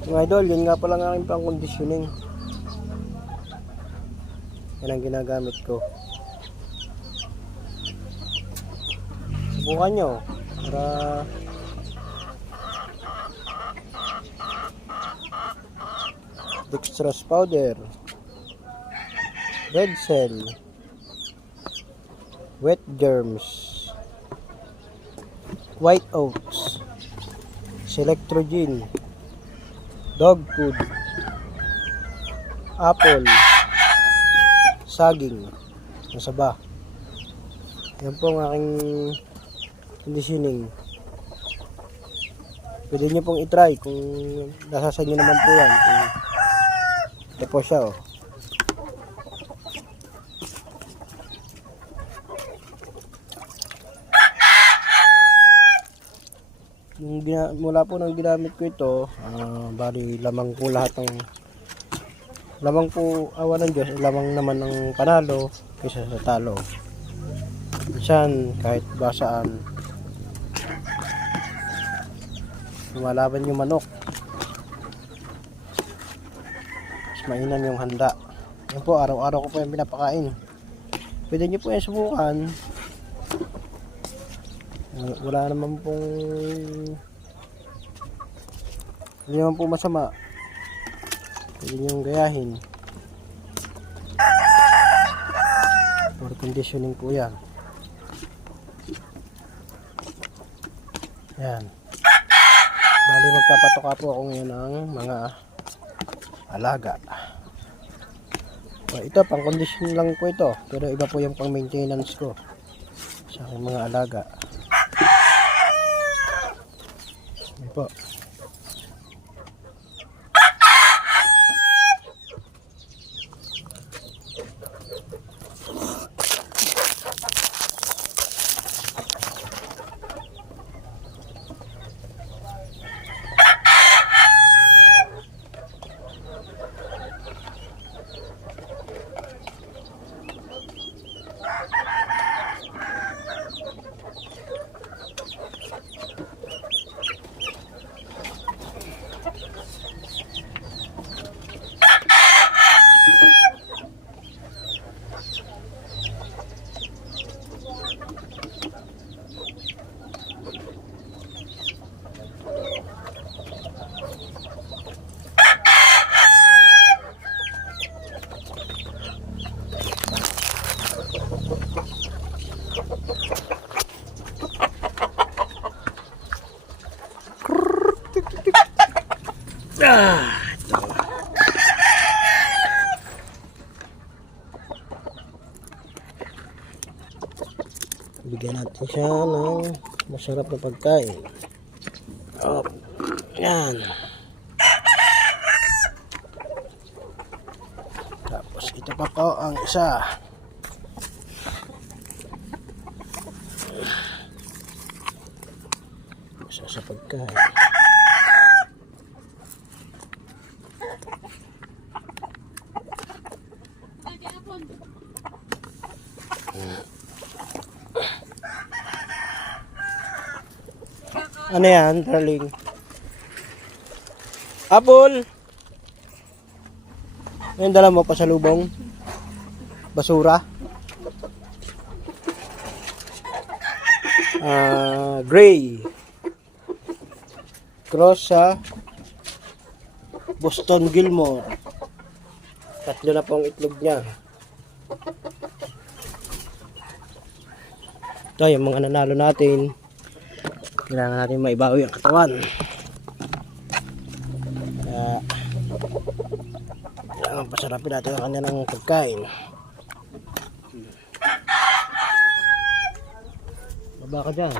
Mga idol, yun nga pala ang aking pang conditioning. Yan ang ginagamit ko. Subukan nyo para dextrose powder, red cell, wet germs, white oats, selectrogen, dog food, apple, saging, masaba. Yan po ang aking conditioning. Pwede nyo pong itry kung nasasa nyo naman po yan. Ito po siya, oh. Mula po nang ginamit ko ito, bali lamang po lahat ng lamang po, awa ng Diyos, lamang naman ng panalo kaysa sa talo. Minsan kahit basaan, lumalaban yung manok, mas mainam yung handa. Yan po, araw-araw ko po yung pinapakain. Pwede nyo po yung subukan. Wala naman pong hindi naman po masama. Pwede nyo gayahin. For conditioning po yan. Yan. Bali magpapatoka po ako ngayon ng mga alaga. Ito pang condition lang po ito, pero iba po yung pang maintenance ko sa aking mga alaga. Yan po. Bigyan natin siya ng masarap na pagkain. Oh, yan. Tapos ito pa po ang isa. Isa sa pagkain. Ano yan, darling? Apple! Ano yung dala mo? Pasalubong? Basura? Gray. Cross sa Boston Gilmore. 3 na pong itlog niya. Ito yung mga nanalo natin. Kailangan natin maibawi ang katawan. Kailangan pasarapin natin ang kanilang pagkain. Baba ka dyan.